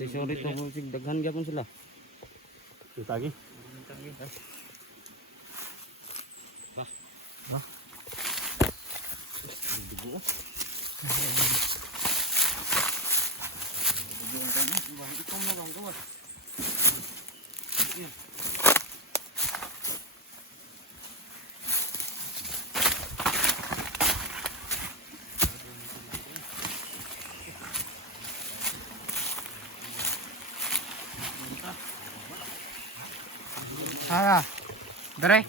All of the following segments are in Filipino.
Sorry to po sig daghan gyapon sila. Tutagi. Bah. Bah. Dugo. Itong na bang gawas. Yan. Ah, dere.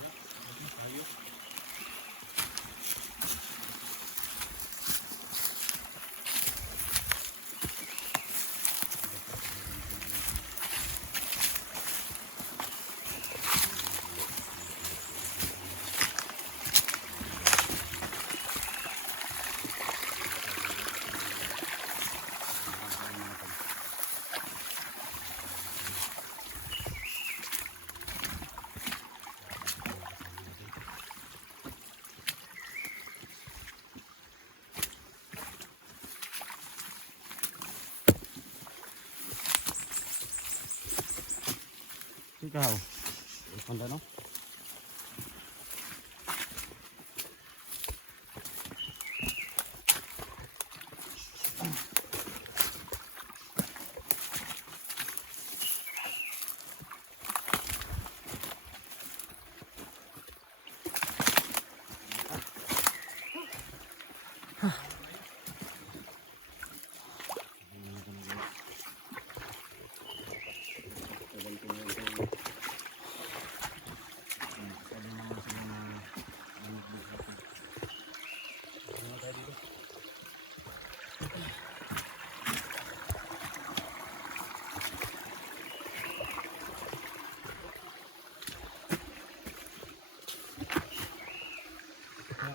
Ikaw. Panda no?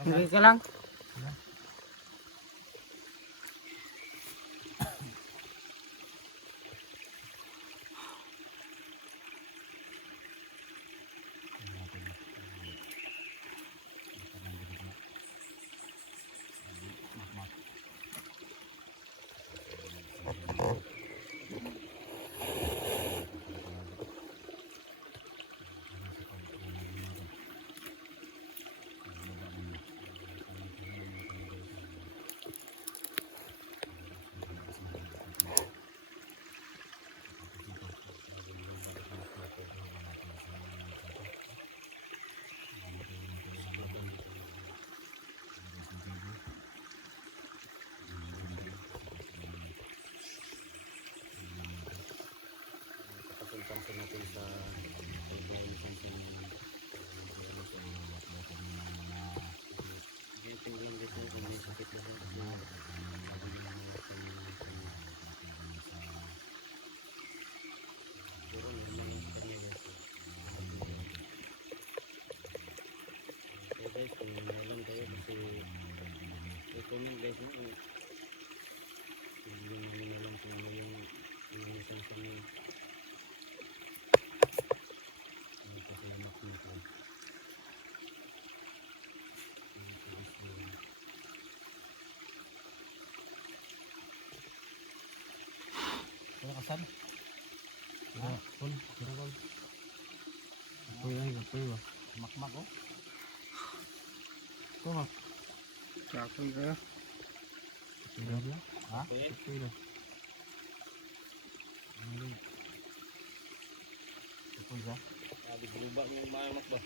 Okay ka lang. Pasuntan natin sa guys, kung alam kayo kasi i-comment guys no? Hindi namin alam kung ano yung isang kami. Salamat nito. Kaya kasan? Kaya pun, kaya pun. Apoy ay, apoy ba? Makmak oh. Tama. Chakoy kayo. Sudah lah. Ha? Sudah. Ini. Ito ba? Sabi gruba mo mamak ba?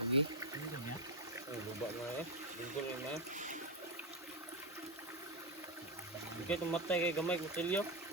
Lagi. Ini kan ya? Oh, gruba na eh. Bungkol na. Dikit tumatay kay gamay kutsilyo. Oh.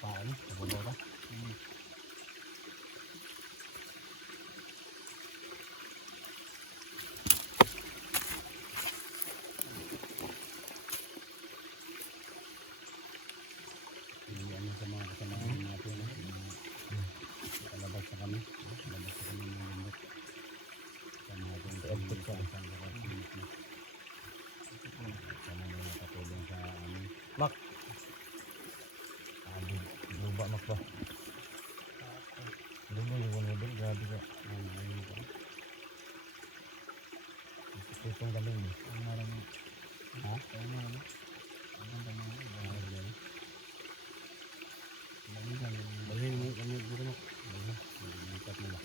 Paan, kabulaw ka. Hindi ano sa mga kasamahan natin. Kalabas sa kami. Kalabas sa kami ng lindot. Sama natin sa airport sa isang lakas. Sana may nakatulong sa amin. Mak! Luba mak ba? Luba yung model. Grabe ka. Ano ka? Itong galing mo. Ang marami. Ha? Ang marami. Ang marami. Balhin mo kami dito mo. Balhin. Ikat mo ba?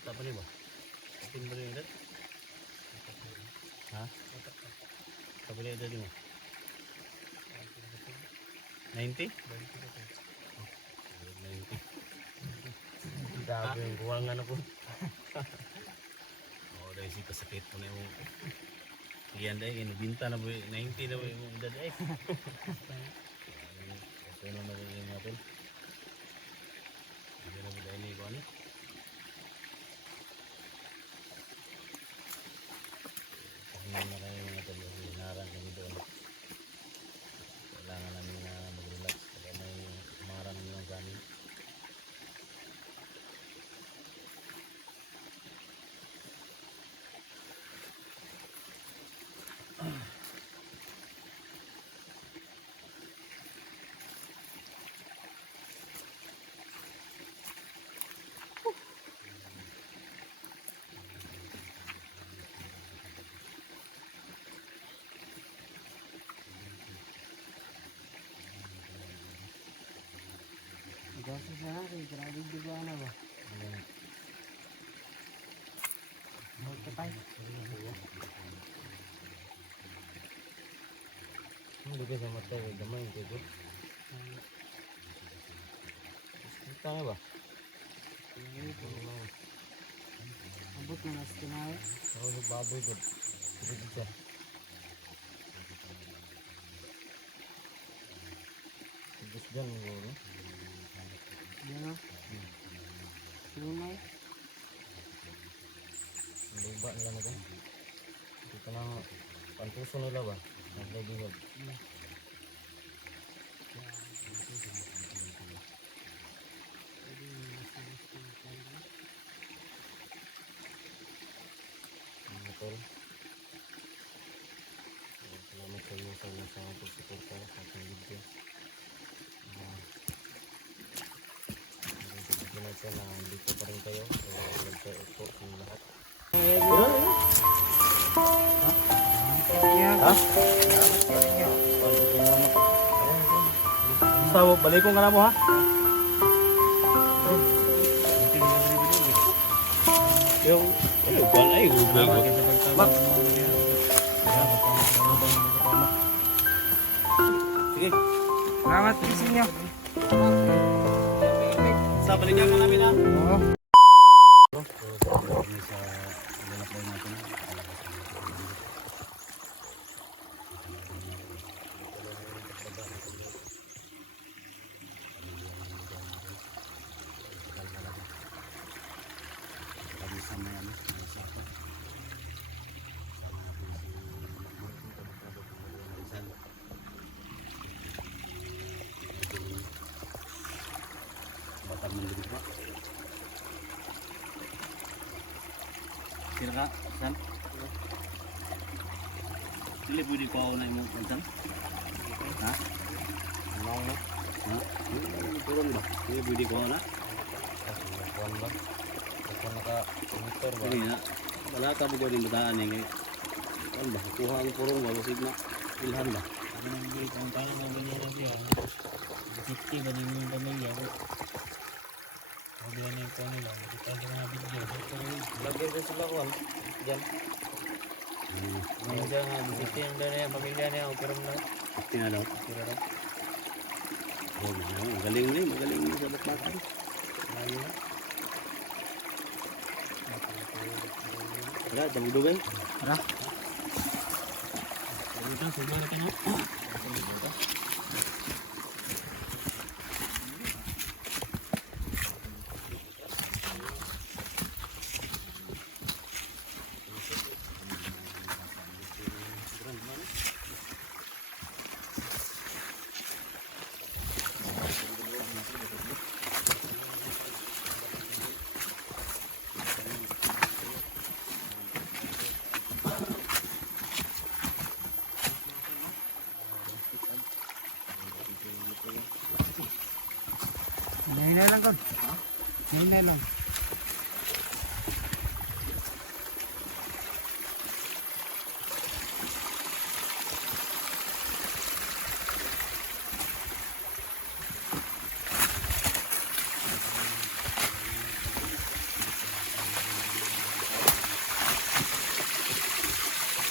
Tak boleh ba? Mungkin boleh ada? Ha? Tak boleh ada ni mo? 90? 90. Grabe yung kuwangan ako. Oh, dahil si kasakit po na yung iyan dahil kinubinta na po 90 na po yung edad eh. Okay na na po yung natin. Hindi na po dahil ni ko ano. Hindi na kayo mga talo, hinarang kami doon. Kailangan namin na mag-relax kaya may umarang naman sa amin. Kasi sa hari, grabe di ba na ba? Magkatay. Hindi ka sa mata, damay ko ito. Kita nga ba? Abot na nas kinaya. Oo, sa baboy ko. Ito siya. Gusto dyan mo, no? Yan o. Sumay. Ang luba nila na ito. Ito na nga. Pantuso nila ba? Naglabiwag. Ang motor. Salamat sa iyo sa pagsuporta sa ating video. Maraming natin na dito pa rin kayo. Nag-share po sa lahat. Ha? Sawo, balik ko nga na mo ha? Yung balay, ubay ko. Mak! Sige. Salamat din sa inyo. Sa balikan mo namin ha? Oo. Batang mendidik pak. Kira kak, san? Dili pwede ko ako na yung kansan? Ha? Ano na? Ha? Turun ba? Dili pwede ko ako na? Kuhan ba? Kuhan na ka? ka motor ba? Dili na. Wala ka bugo din bataan eh. Kay ano ba? Kuha ang purong ba? Basig na. Ilhan ba? Ang gate ang tanong ng ganyan siya. 50 ba din yung pamilya ko? Sabi na yung phone nila. Kita sa mga video. Lagay ko sila ko. Diyan. Ngayon dyan nga, bisiti ang dala niya, pamilya niya, okay rin na. Pati na daw. Okay rin. Oh, magaling ni. Magaling ni sa bakbakan. Layo na. Wala, damudugay. Tara. Dito, siguro ka na. Ngayon lang kon. Ngayon lang.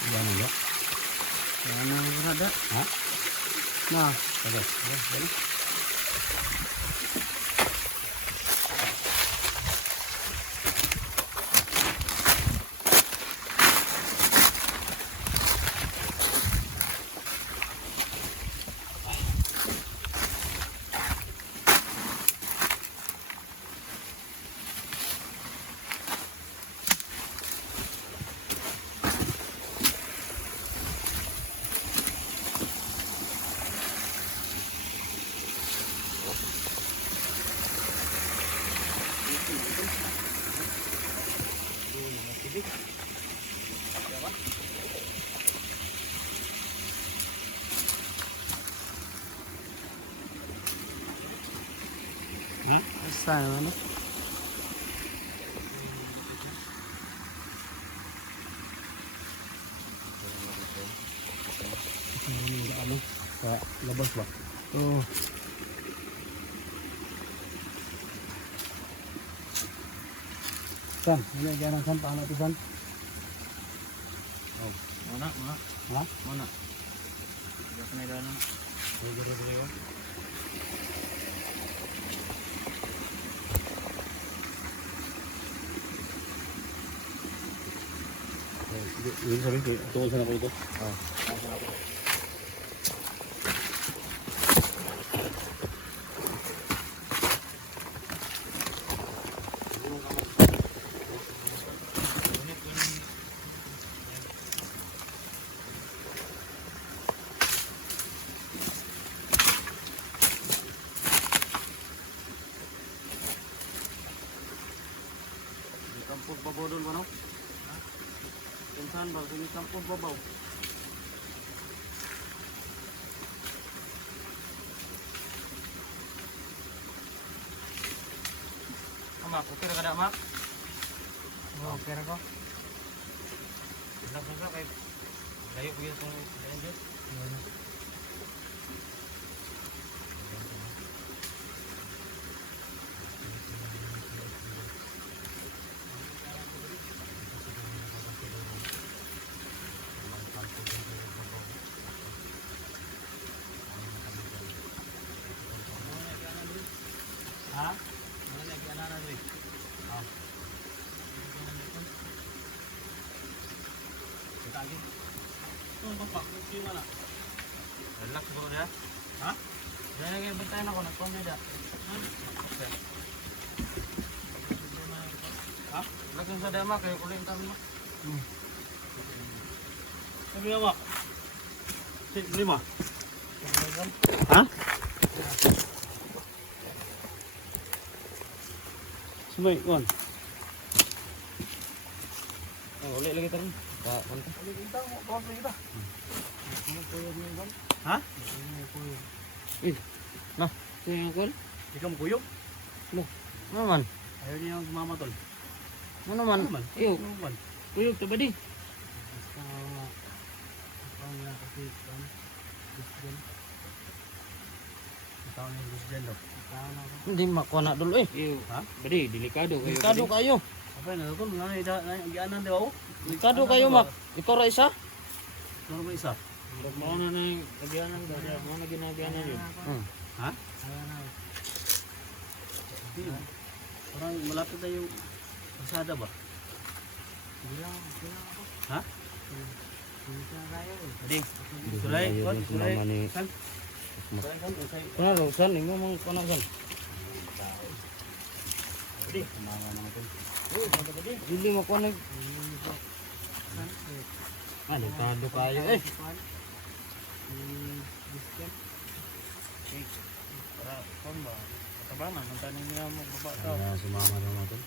Yan mo ba? Yan ang rada. Ha? Na. Sabay. Dali. Basta naman eh. Ano? Sa labas ba? Oo. San, ano dyan ang san? Paano ito san? Mana, mana. Ha? Mana. Diyan ka na ilan. Dili ko. Yun sabi ko, tungkol sa ako ito. Kampung babodol ba no? Pinsan ba? Sini kampung babaw. Mak, okay na kada mak? Oo, pero ko. Enak kay layo ko yung dalan. Ha? Mana lagi anak-anak ni? Kita lagi. Ito, bapak. Yung mana? Relax bro dia. Ha? Dia lagi bertanya ako nagpon dia. Ha? Lagi sa dama kayo kulit tayo mo. Sabi nga ba? Lima? Ha? Sumay, kuhan. Ulit lagi tayo. Ka konti. Ha? Nah, Ito yung kul. Ikaw mo kuyog? naman. Ayaw niya yung sumama tol. Ano man? Iyo. Tuyog to ba di? Hindi makuha na dulo eh. Iyo. Ha? Badi, delikado kayo. Delikado kayo. Apa na tol? Nagyanan di ako. Delikado kayo, Mak. Ikaw ra isa? Ano ba isa? Pag mauna na yung lagyanan ba? Mga na ginagyanan yun. Ha? Hindi. Parang malapit na yung pasada ba? Ha? Hindi. Sulay, kon, sulay. San? Sulay, kon, usay. Kuna ro san ingo mong kuna san. Hindi. Kumama naman tol. Dili makuha na. Ah, delikado kayo eh. Para, kon ba? Katabanan, ang tanin niya mo baba to. Kaya sumama naman tol.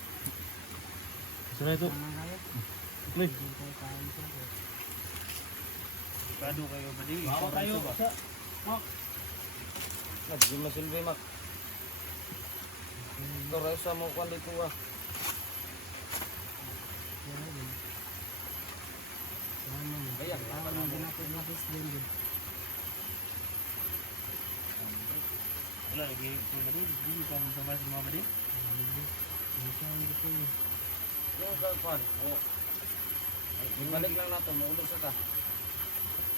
Sulay to. Uy. Delikado kayo ba di? Bawa kayo. Di masilbi, Mak. Ikaw ra isa mo kuha dito ah. Wala, lagi ko ba di? Hindi ka masabay sa mga ba di? Yung kuan. Oh. Balik lang nato, maulog sa ka.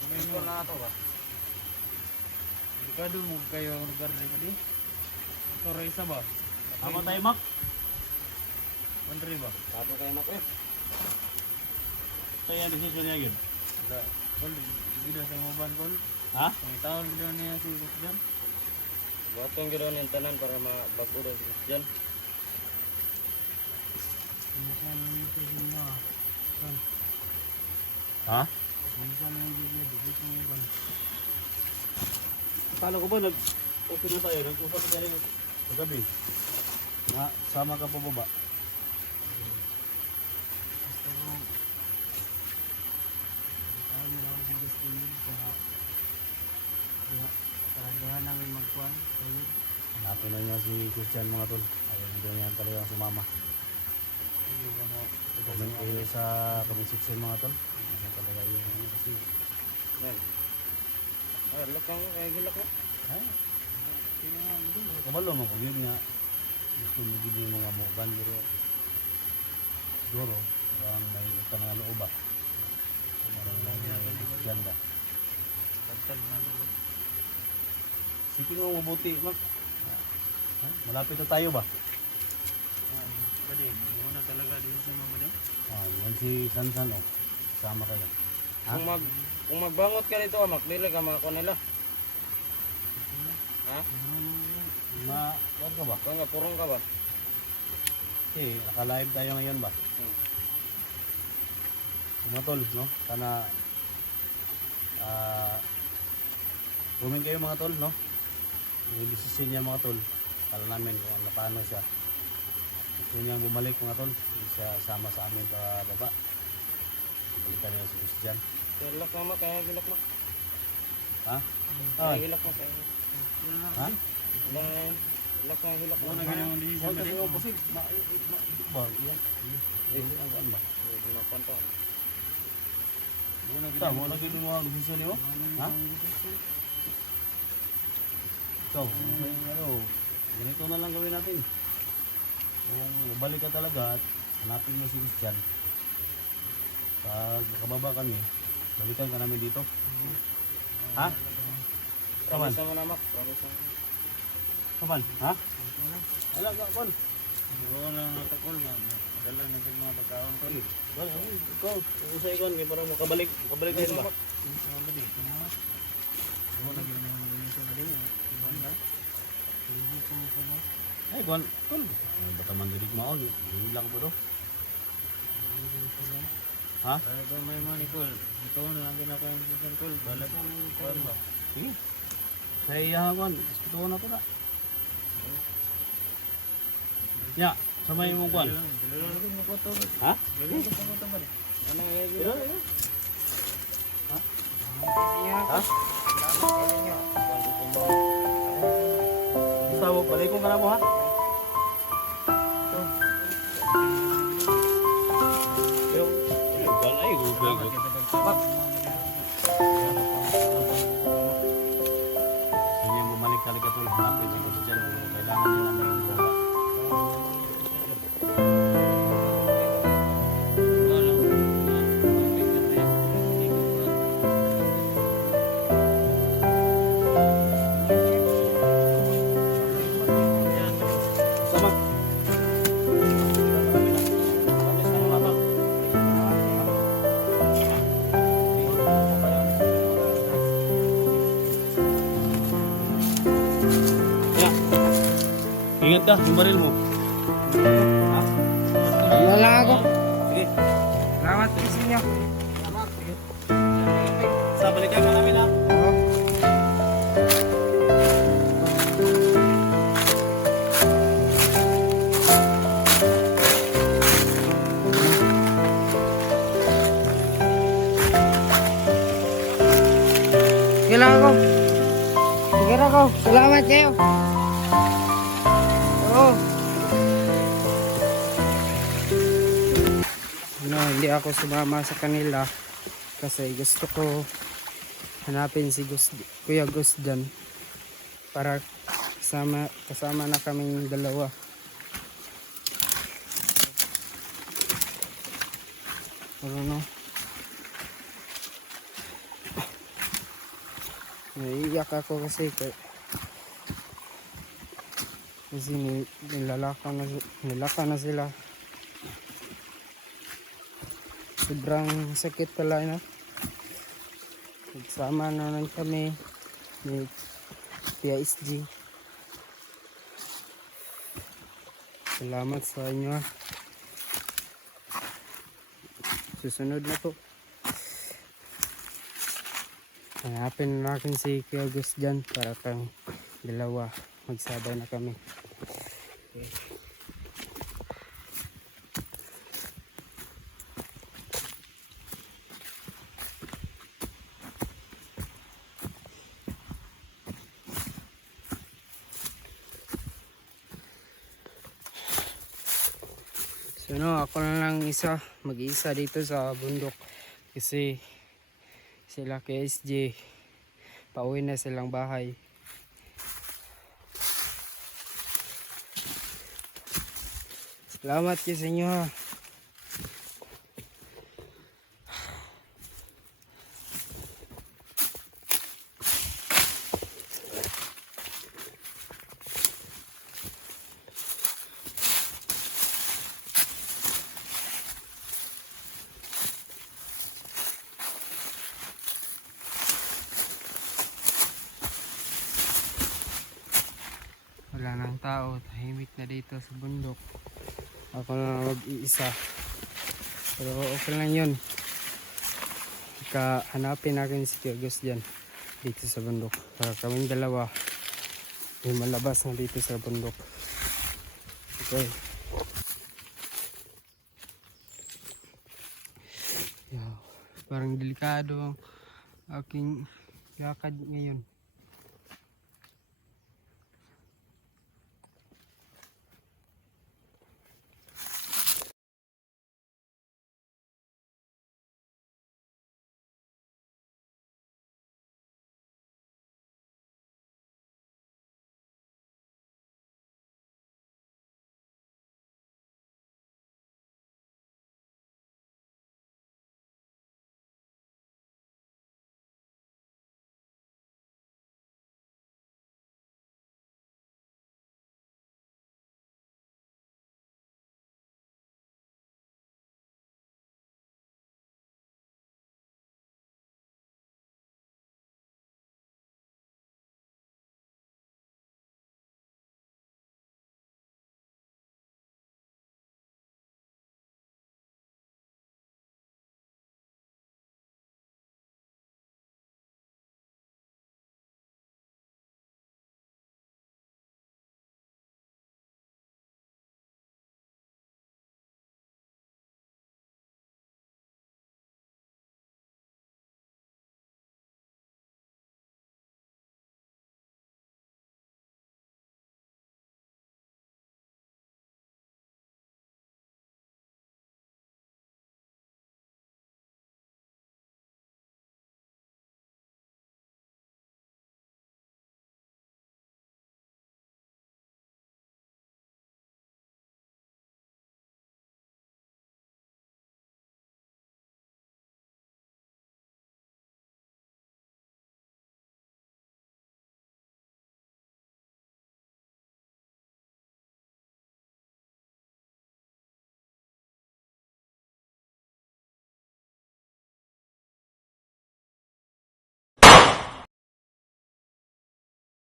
Ikaw na nato ba? Delikado mo kayo ang lugar di ba di? Ito ra isa ba? Tama tayo, Mak. Mandri ba? Delikado kayo, Mak eh. Kaya decision niya yun. Wala. Kol, hindi sa maban kol. Ha? May taon gito niya si Kusdan. Buhatong gano'n yung tanan para mabago daw si Christian. Ha? Paano ko ba okay na tayo? Nag-usap na tayo kagabi. Na sama ka pa baba. Hanapin na niya si Christian mga tol. Ayaw nyo niya talagang sumama. Comment kayo sa comment section mga tol. Ano talaga yung ano kasi. Yan. Ah, lakang kaya gilak mo. Ha? Kabalo mo kung yun nga. Gusto mo din yung mga mugan. Pero siguro parang may utang na loob ba. Parang may Christian ba. Pagtal na daw. Sige mo mabuti, Mak. Ha? Malapit na tayo ba? Pwede, muna talaga dito sa mga ba di? Ah, yan si Sansan oh. Sama kayo. Ha? Kung magbangot ka dito, Mak, dili ka makakuha nila. Ha? Kuwan ka ba? Kung nga, purong ka ba? Okay, naka-live tayo ngayon ba? Mga tol, no? Sana comment kayo mga tol, no? Yung decision niya mga tol. Kala namin kung ano paano siya. Gusto niya bumalik mga tol. Hindi siya sama sa amin sa baba. Balikan niya si Christian. Gilak mo, Mak, kaya gilak mo. Ha? Kaya Ay, gilak mo, kaya ha? Gilak mo, hilak mo. Muna ganyan ang decision Huwag ba di? kasi ako kasi ba? Yan. Hindi ang kuwan ba? Ginapan to. Muna Ikaw, mo lagi mo ang decision niyo? Ha? Ikaw, ano, ganito na lang gawin natin. Kung balik ka talaga at hanapin mo si Christian, pag nakababa kami, balikan ka namin dito. Ha? Kaman? Promise mo na, Mak. Promise mo. Kaman? Ha? Wala ka, Kaman. Oo lang natakol ba? Madala na sa mga pagkaon ko. Wala, ikaw, usay ko, para makabalik din ba? Mga ba di? Oo, lagi na yung decision ba di? Iwan ka? Ay, Kaman, tol. Ay, bata man dinig maon, hindi lang po do. Ha? Para ito may money call. Ito na lang ginagawa yung decision call. Balag kuwan ba? Sige. Sa iyahan, gusto ko na to na. Ya, sama yung mong kuwan. Dalawa mo ko to. Ha? Dalawa mo to ba di? Ano nga yung Ilo, gilak? ilo. Ha? Gusto mo, balik ko ka na mo ha? bumalik talaga tol. Hanapin si Boss dyan. Kailangan din namin yung baba. Wala. Perfect na tayo. Hindi ko pa. Sama. Ingat ka, yung baril mo. Wala ako. Sige. Salamat po sa inyo. Sa balikan mo namin ha. Sige lang ako. Sige lang ako. Salamat kayo. Oo. Hindi ako sumama sa kanila kasi gusto ko hanapin si Kuya Gus dyan para kasama na kaming dalawa. Pero no, naiiyak ako kasi nilaka na sila. Sobrang sakit pala na. Nagsama na lang kami ni PISG. Salamat sa inyo. Susunod na po. Hanapin natin si Kuya Gus dyan para kang dalawa. Magsabay na kami. Okay. So no, ako na lang mag-isa dito sa bundok kasi sila kay SJ pauwi na silang bahay. Salamat kayo sa inyo ha. Wala nang tao, tahimik na dito sa bundok. Ako na mag-iisa. Pero okay lang yun. Hanapin natin si Kuya Gus dyan dito sa bundok para kaming dalawa ay malabas na dito sa bundok. Okay. Parang delikado ang aking lakad ngayon.